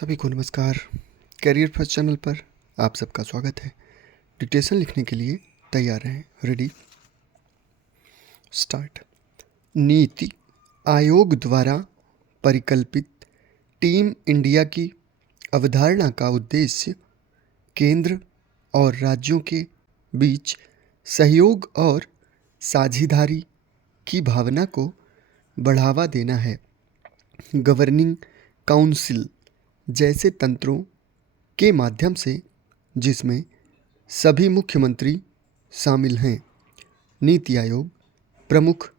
सभी को नमस्कार। करियर फर्स्ट चैनल पर आप सबका स्वागत है। डिक्टेशन लिखने के लिए तैयार हैं। Ready start. नीति आयोग द्वारा परिकल्पित टीम इंडिया की अवधारणा का उद्देश्य केंद्र और राज्यों के बीच सहयोग और साझेदारी की भावना को बढ़ावा देना है। गवर्निंग काउंसिल जैसे तंत्रों के माध्यम से, जिसमें सभी मुख्यमंत्री शामिल हैं, नीति आयोग प्रमुख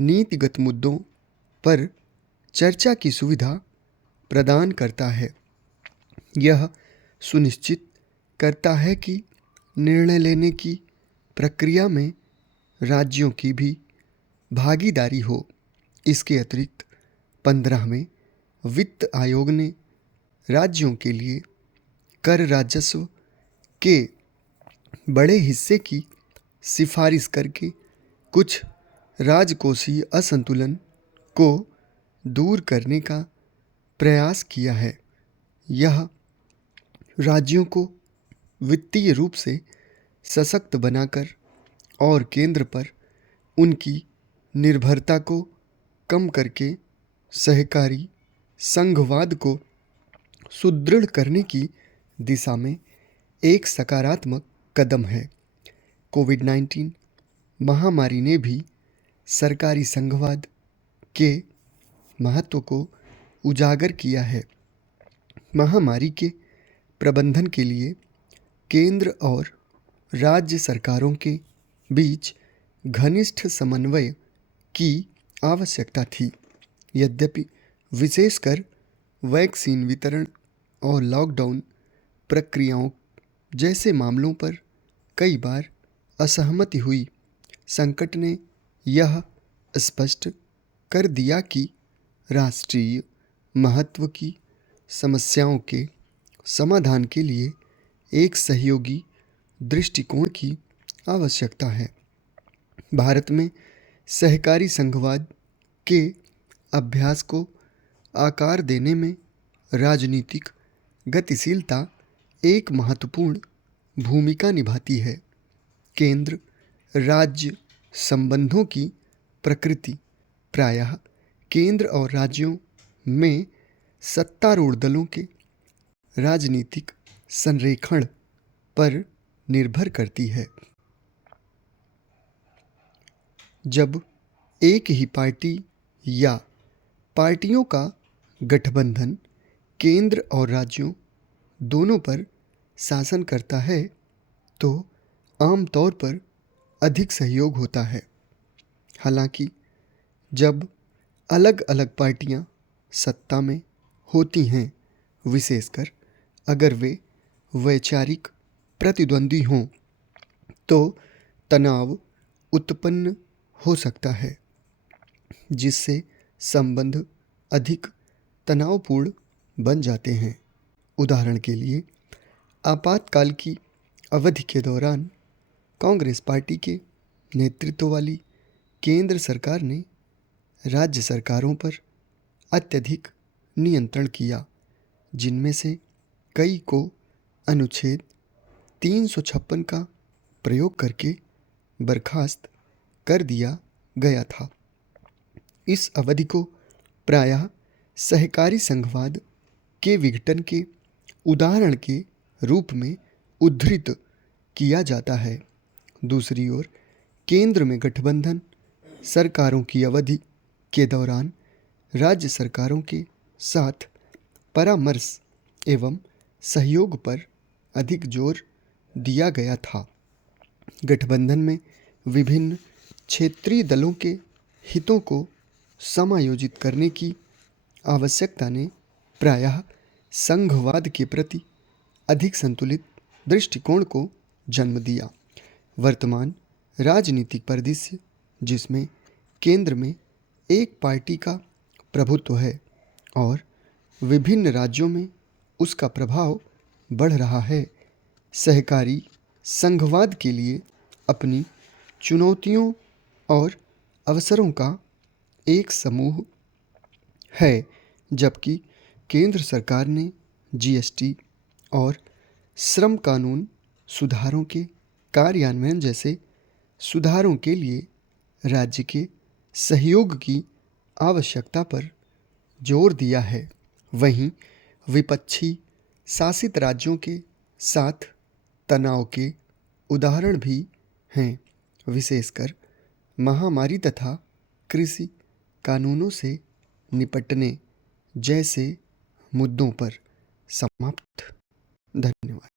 नीतिगत मुद्दों पर चर्चा की सुविधा प्रदान करता है। यह सुनिश्चित करता है कि निर्णय लेने की प्रक्रिया में राज्यों की भी भागीदारी हो। इसके अतिरिक्त 15वें वित्त आयोग ने राज्यों के लिए कर राजस्व के बड़े हिस्से की सिफारिश करके कुछ राजकोषीय असंतुलन को दूर करने का प्रयास किया है। यह राज्यों को वित्तीय रूप से सशक्त बनाकर और केंद्र पर उनकी निर्भरता को कम करके सहकारी संघवाद को सुदृढ़ करने की दिशा में एक सकारात्मक कदम है। कोविड-19 महामारी ने भी सरकारी संघवाद के महत्व को उजागर किया है। महामारी के प्रबंधन के लिए केंद्र और राज्य सरकारों के बीच घनिष्ठ समन्वय की आवश्यकता थी। यद्यपि विशेषकर वैक्सीन वितरण और लॉकडाउन प्रक्रियाओं जैसे मामलों पर कई बार असहमति हुई, संकट ने यह स्पष्ट कर दिया कि राष्ट्रीय महत्व की समस्याओं के समाधान के लिए एक सहयोगी दृष्टिकोण की आवश्यकता है। भारत में सहकारी संघवाद के अभ्यास को आकार देने में राजनीतिक गतिशीलता एक महत्वपूर्ण भूमिका निभाती है। केंद्र राज्य संबंधों की प्रकृति प्रायः केंद्र और राज्यों में सत्तारूढ़ दलों के राजनीतिक संरेखण पर निर्भर करती है। जब एक ही पार्टी या पार्टियों का गठबंधन केंद्र और राज्यों दोनों पर शासन करता है, तो आमतौर पर अधिक सहयोग होता है। हालांकि जब अलग अलग पार्टियां सत्ता में होती हैं, विशेषकर अगर वे वैचारिक प्रतिद्वंदी हों, तो तनाव उत्पन्न हो सकता है, जिससे संबंध अधिक तनावपूर्ण बन जाते हैं। उदाहरण के लिए, आपातकाल की अवधि के दौरान कांग्रेस पार्टी के नेतृत्व वाली केंद्र सरकार ने राज्य सरकारों पर अत्यधिक नियंत्रण किया, जिनमें से कई को अनुच्छेद 356 का प्रयोग करके बर्खास्त कर दिया गया था। इस अवधि को प्रायः सहकारी संघवाद के विघटन के उदाहरण के रूप में उद्धृत किया जाता है। दूसरी ओर, केंद्र में गठबंधन सरकारों की अवधि के दौरान राज्य सरकारों के साथ परामर्श एवं सहयोग पर अधिक जोर दिया गया था। गठबंधन में विभिन्न क्षेत्रीय दलों के हितों को समायोजित करने की आवश्यकता ने प्रायः संघवाद के प्रति अधिक संतुलित दृष्टिकोण को जन्म दिया। वर्तमान राजनीतिक परिदृश्य, जिसमें केंद्र में एक पार्टी का प्रभुत्व है और विभिन्न राज्यों में उसका प्रभाव बढ़ रहा है, सहकारी संघवाद के लिए अपनी चुनौतियों और अवसरों का एक समूह है। जबकि केंद्र सरकार ने जीएसटी और श्रम कानून सुधारों के कार्यान्वयन जैसे सुधारों के लिए राज्य के सहयोग की आवश्यकता पर जोर दिया है। वहीं विपक्षी शासित राज्यों के साथ तनाव के उदाहरण भी हैं, विशेषकर महामारी तथा कृषि कानूनों से निपटने जैसे मुद्दों पर। समाप्त। धन्यवाद।